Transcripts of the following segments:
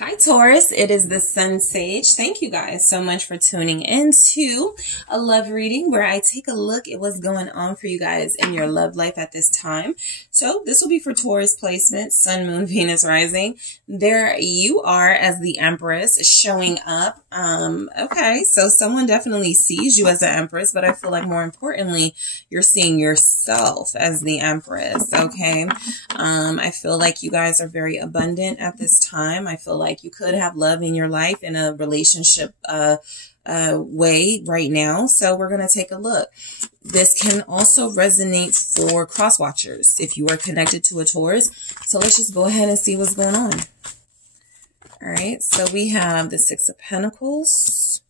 Hi Taurus, it is the SunSage. Thank you guys so much for tuning in to a love reading where I take a look at what's going on for you guys in your love life at this time. So this will be for Taurus placement, Sun, Moon, Venus, Rising. There you are as the Empress showing up. Okay, so someone definitely sees you as the Empress, but I feel like more importantly, you're seeing yourself as the Empress, okay? I feel like you guys are very abundant at this time. I feel like you could have love in your life in a relationship way right now. So we're going to take a look. This can also resonate for cross watchers if you are connected to a Taurus. So let's just go ahead and see what's going on. All right. So we have the Six of Pentacles.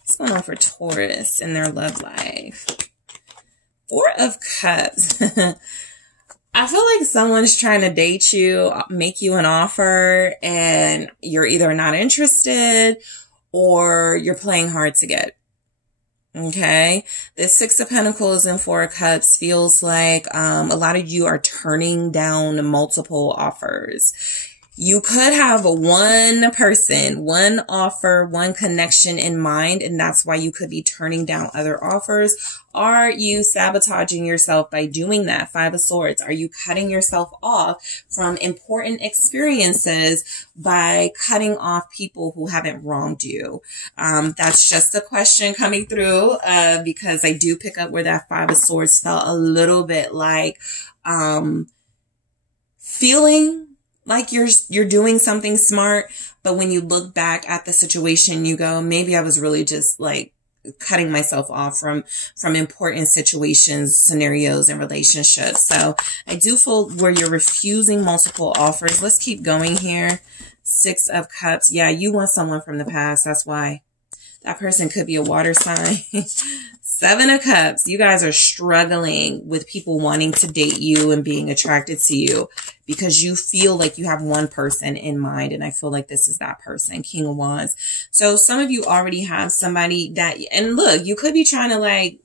What's going on for Taurus in their love life? Four of Cups. I feel like someone's trying to date you, make you an offer, and you're either not interested or you're playing hard to get. Okay. The Six of Pentacles and Four of Cups feels like a lot of you are turning down multiple offers. You could have one person, one offer, one connection in mind, and that's why you could be turning down other offers. Are you sabotaging yourself by doing that? Five of Swords. Are you cutting yourself off from important experiences by cutting off people who haven't wronged you? That's just a question coming through because I do pick up where that Five of Swords felt a little bit like feeling like you're doing something smart, but when you look back at the situation, you go, maybe I was really just like cutting myself off from important situations, scenarios, and relationships. So I do feel where you're refusing multiple offers. Let's keep going here. Six of Cups. Yeah, you want someone from the past. That's why. That person could be a water sign. Seven of Cups. You guys are struggling with people wanting to date you and being attracted to you because you feel like you have one person in mind. And I feel like this is that person. King of Wands. So some of you already have somebody that, and look, you could be trying to like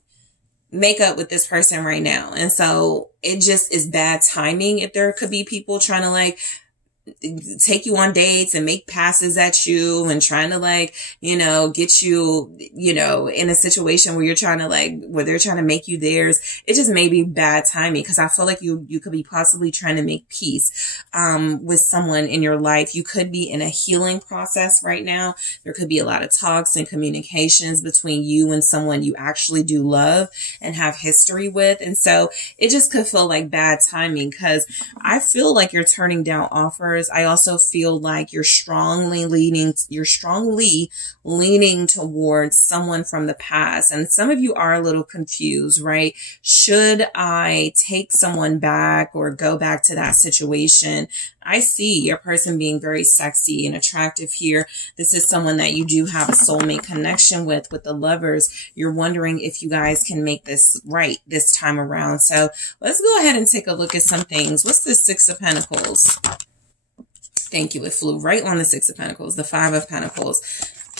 make up with this person right now. And so it just is bad timing. If there could be people trying to like take you on dates and make passes at you and trying to like, get you, in a situation where you're trying to like, where they're trying to make you theirs. It just may be bad timing because I feel like you could be possibly trying to make peace, with someone in your life. You could be in a healing process right now. There could be a lot of talks and communications between you and someone you actually do love and have history with. And so it just could feel like bad timing because I feel like you're turning down offers. I also feel like you're strongly leaning towards someone from the past. And some of you are a little confused, right? Should I take someone back or go back to that situation? I see your person being very sexy and attractive here. This is someone that you do have a soulmate connection with the Lovers. You're wondering if you guys can make this right this time around. So let's go ahead and take a look at some things. What's the Six of Pentacles? Thank you. It flew right on the Six of Pentacles, the Five of Pentacles.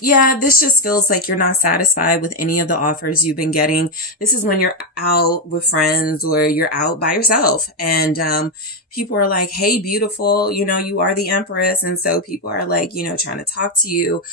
Yeah, this just feels like you're not satisfied with any of the offers you've been getting. This is when you're out with friends or you're out by yourself and, people are like, hey, beautiful, you are the Empress. And so people are like, trying to talk to you,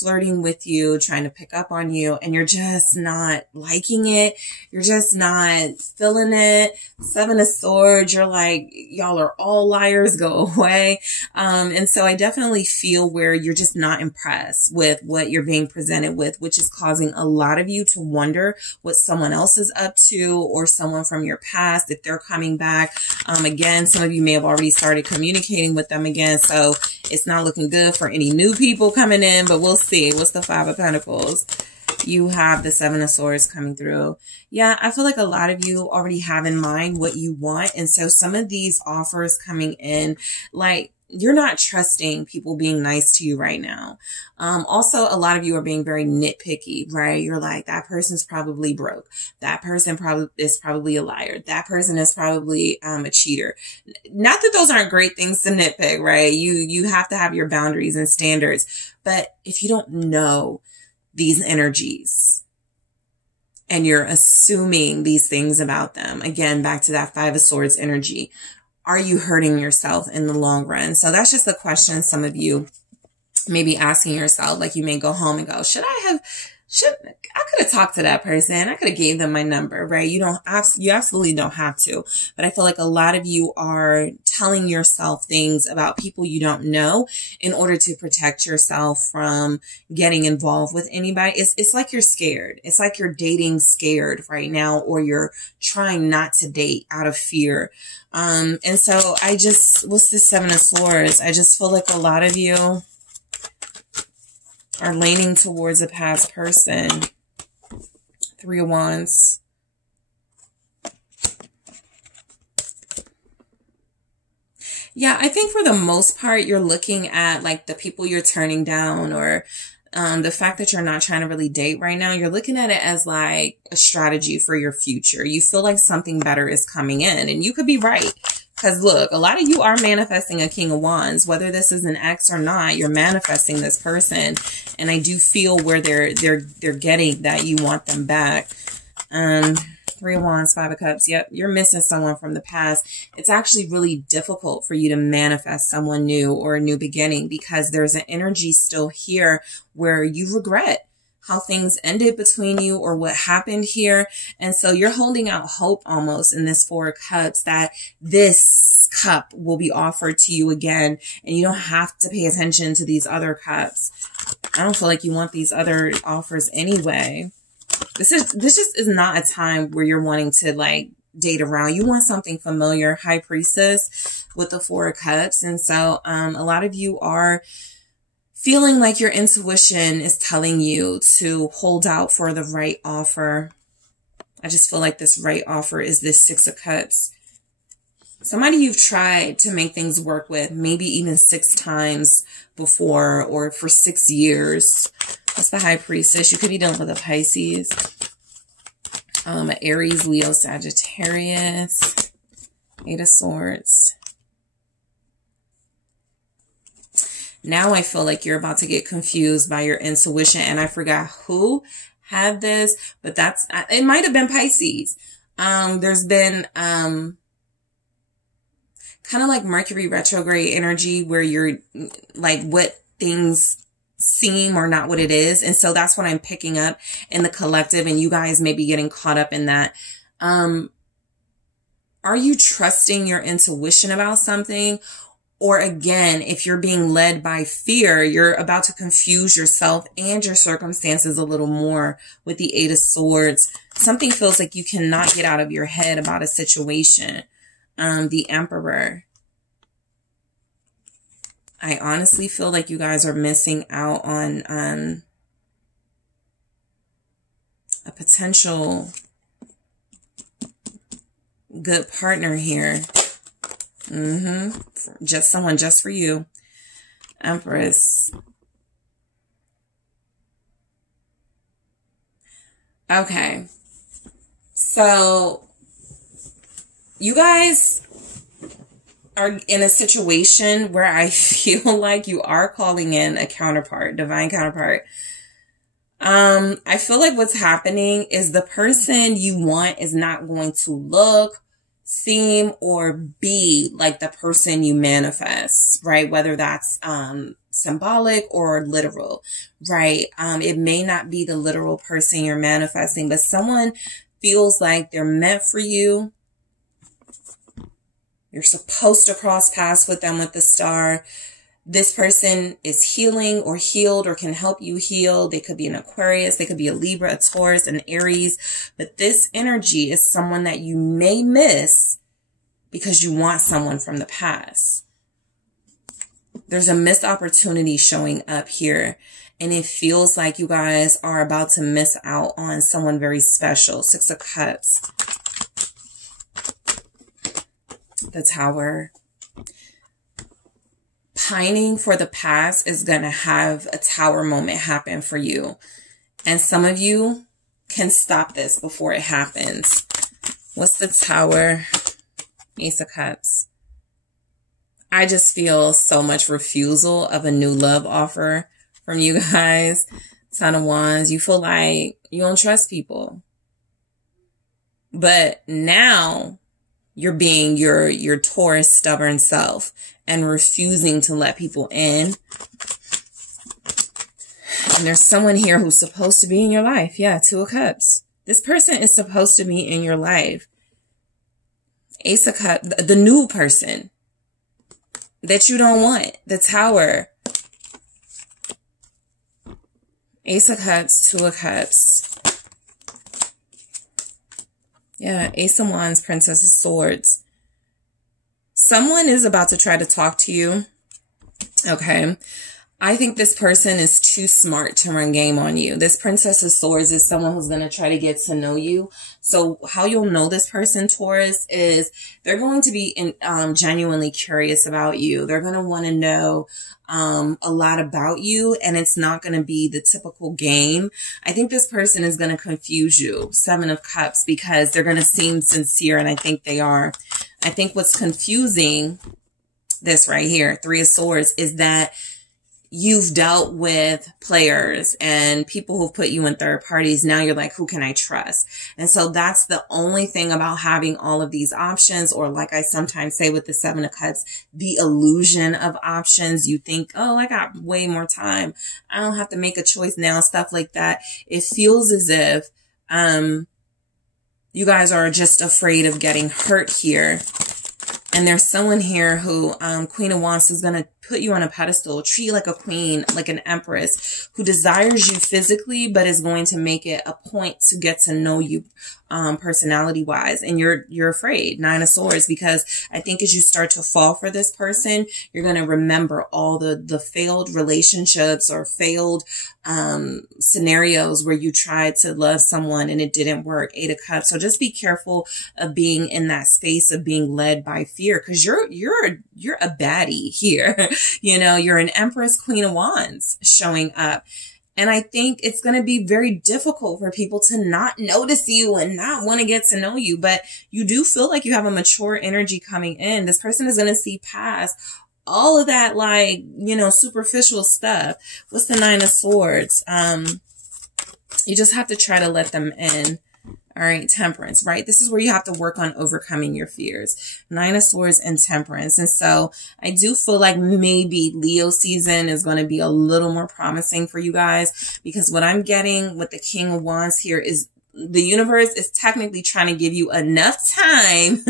flirting with you, trying to pick up on you. And you're just not liking it. You're just not feeling it. Seven of Swords. You're like, y'all are all liars. Go away. And so I definitely feel where you're just not impressed with what you're being presented with, which is causing a lot of you to wonder what someone else is up to or someone from your past, if they're coming back. Again, some of you may have already started communicating with them again. So it's not looking good for any new people coming in, but we'll see. What's the Five of Pentacles? You have the Seven of Swords coming through. Yeah, I feel like a lot of you already have in mind what you want. And so some of these offers coming in, like, you're not trusting people being nice to you right now. Also, a lot of you are being very nitpicky, right? You're like, that person's probably broke. That person is probably a liar. That person is probably a cheater. Not that those aren't great things to nitpick, right? You have to have your boundaries and standards. But if you don't know these energies and you're assuming these things about them, again, back to that Five of Swords energy, are you hurting yourself in the long run? So that's just a question some of you maybe asking yourself, like you may go home and go, I could have talked to that person. I could have gave them my number, right? You absolutely don't have to. But I feel like a lot of you are telling yourself things about people you don't know in order to protect yourself from getting involved with anybody. It's like you're scared. It's like you're dating scared right now, or you're trying not to date out of fear. And so what's the Seven of Swords? I just feel like a lot of you are leaning towards a past person. Three of Wands. Yeah, I think for the most part, you're looking at like the people you're turning down, or the fact that you're not trying to really date right now. You're looking at it as like a strategy for your future. You feel like something better is coming in, and you could be right. Because look, a lot of you are manifesting a King of Wands, whether this is an ex or not. You're manifesting this person, and I do feel where they're getting that you want them back. Three of Wands, Five of Cups. Yep, you're missing someone from the past. It's actually really difficult for you to manifest someone new or a new beginning, because there's an energy still here where you regret how things ended between you or what happened here. And so you're holding out hope almost in this Four of Cups that this cup will be offered to you again, and you don't have to pay attention to these other cups. I don't feel like you want these other offers anyway. This just is not a time where you're wanting to like date around. You want something familiar. High Priestess with the Four of Cups. And so a lot of you are feeling like your intuition is telling you to hold out for the right offer. I just feel like this right offer is this Six of Cups. Somebody you've tried to make things work with, maybe even 6 times before, or for 6 years. That's the High Priestess. You could be dealing with a Pisces, Aries, Leo, Sagittarius, Eight of Swords. Now I feel like you're about to get confused by your intuition, and I forgot who had this, but it might have been Pisces. There's been kind of like Mercury retrograde energy where you're like what things seem or not what it is. And so that's what I'm picking up in the collective, and you guys may be getting caught up in that. Are you trusting your intuition about something? Or again, if you're being led by fear, you're about to confuse yourself and your circumstances a little more with the Eight of Swords. Something feels like you cannot get out of your head about a situation. The Emperor. I honestly feel like you guys are missing out on a potential good partner here. Just someone just for you. Empress. Okay. So you guys are in a situation where I feel like you are calling in a counterpart, divine counterpart. I feel like what's happening is the person you want is not going to look, seem, or be like the person you manifest, right? Whether that's symbolic or literal, right? It may not be the literal person you're manifesting, but someone feels like they're meant for you. You're supposed to cross paths with them with the Star. This person is healing or healed or can help you heal. They could be an Aquarius. They could be a Libra, a Taurus, an Aries. But this energy is someone that you may miss because you want someone from the past. There's a missed opportunity showing up here. And it feels like you guys are about to miss out on someone very special. Six of Cups. The Tower. Pining for the past is going to have a Tower moment happen for you. And some of you can stop this before it happens. What's the Tower? Ace of Cups. I just feel so much refusal of a new love offer from you guys. Ten of Wands. You feel like you don't trust people. But now you're being your Taurus stubborn self and refusing to let people in. And there's someone here who's supposed to be in your life. Yeah, Two of Cups. This person is supposed to be in your life. Ace of Cups, the new person that you don't want. The Tower. Ace of Cups, Two of Cups. Yeah, Ace of Wands, Princess of Swords. Someone is about to try to talk to you. Okay. I think this person is too smart to run game on you. This Princess of Swords is someone who's going to try to get to know you. So how you'll know this person, Taurus, is they're going to be genuinely curious about you. They're going to want to know a lot about you, and it's not going to be the typical game. I think this person is going to confuse you, Seven of Cups, because they're going to seem sincere, and I think they are. I think what's confusing, this right here, Three of Swords, is that you've dealt with players and people who've put you in third parties. Now you're like, who can I trust? And so that's the only thing about having all of these options, or like I sometimes say with the Seven of Cups, the illusion of options. You think, oh, I got way more time. I don't have to make a choice now, stuff like that. It feels as if you guys are just afraid of getting hurt here. And there's someone here who, Queen of Wands, who's going to put you on a pedestal, treat you like a queen, like an empress, who desires you physically, but is going to make it a point to get to know you personality wise. And you're afraid, Nine of Swords, because I think as you start to fall for this person, you're going to remember all the failed relationships or failed scenarios where you tried to love someone and it didn't work. Eight of Cups. So just be careful of being in that space of being led by fear, because you're a baddie here. You know, you're an Empress, Queen of Wands showing up. And I think it's going to be very difficult for people to not notice you and not want to get to know you. But you do feel like you have a mature energy coming in. This person is going to see past all of that, like, you know, superficial stuff. What's the Nine of Swords? You just have to try to let them in. All right, Temperance, right? This is where you have to work on overcoming your fears. Nine of Swords and Temperance. And so I do feel like maybe Leo season is going to be a little more promising for you guys, because what I'm getting with the King of Wands here is the universe is technically trying to give you enough time,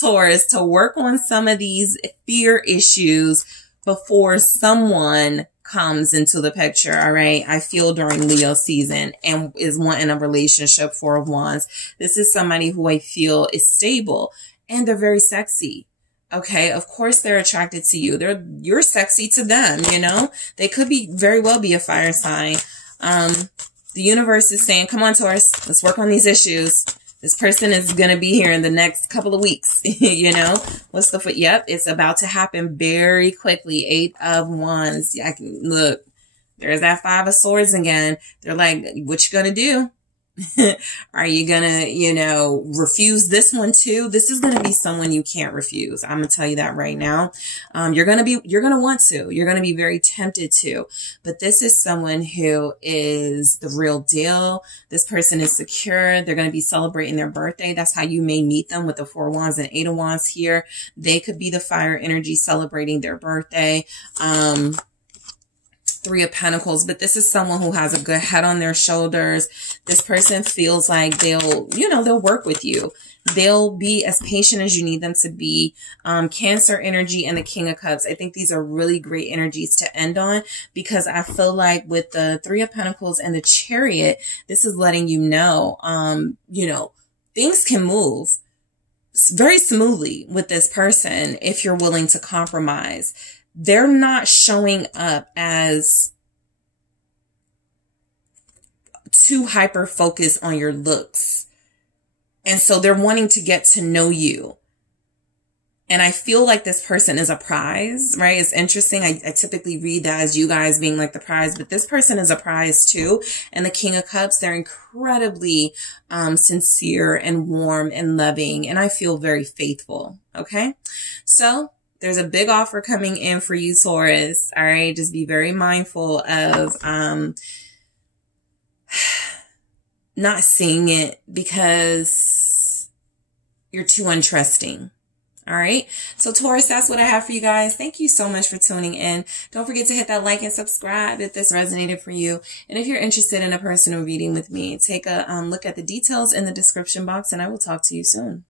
Taurus, to work on some of these fear issues before someone comes into the picture. All right. I feel during Leo season and is wanting a relationship. Four of Wands. This is somebody who I feel is stable and they're very sexy. Okay. Of course they're attracted to you. You're sexy to them. You know, they could be very well be a fire sign. The universe is saying, come on, Taurus, let's work on these issues. This person is going to be here in the next couple of weeks. You know, what's the foot? Yep. It's about to happen very quickly. Eight of Wands. I can look, there's that Five of Swords again. They're like, what you going to do? Are you going to, you know, refuse this one too? This is going to be someone you can't refuse. I'm going to tell you that right now. You're going to want to, you're going to be very tempted to, but this is someone who is the real deal. This person is secure. They're going to be celebrating their birthday. That's how you may meet them with the Four of Wands and Eight of Wands here. They could be the fire energy celebrating their birthday. Three of Pentacles, but this is someone who has a good head on their shoulders. This person feels like they'll work with you. They'll be as patient as you need them to be. Cancer energy and the King of Cups. I think these are really great energies to end on, because I feel like with the Three of Pentacles and the Chariot, this is letting you know, things can move very smoothly with this person if you're willing to compromise. They're not showing up as too hyper focused on your looks. And so they're wanting to get to know you. And I feel like this person is a prize, right? It's interesting. I typically read that as you guys being like the prize, but this person is a prize too. And the King of Cups, they're incredibly sincere and warm and loving. And I feel very faithful. Okay. So there's a big offer coming in for you, Taurus. All right. Just be very mindful of not seeing it because you're too untrusting. All right. So Taurus, that's what I have for you guys. Thank you so much for tuning in. Don't forget to hit that like and subscribe if this resonated for you. And if you're interested in a personal reading with me, take a look at the details in the description box, and I will talk to you soon.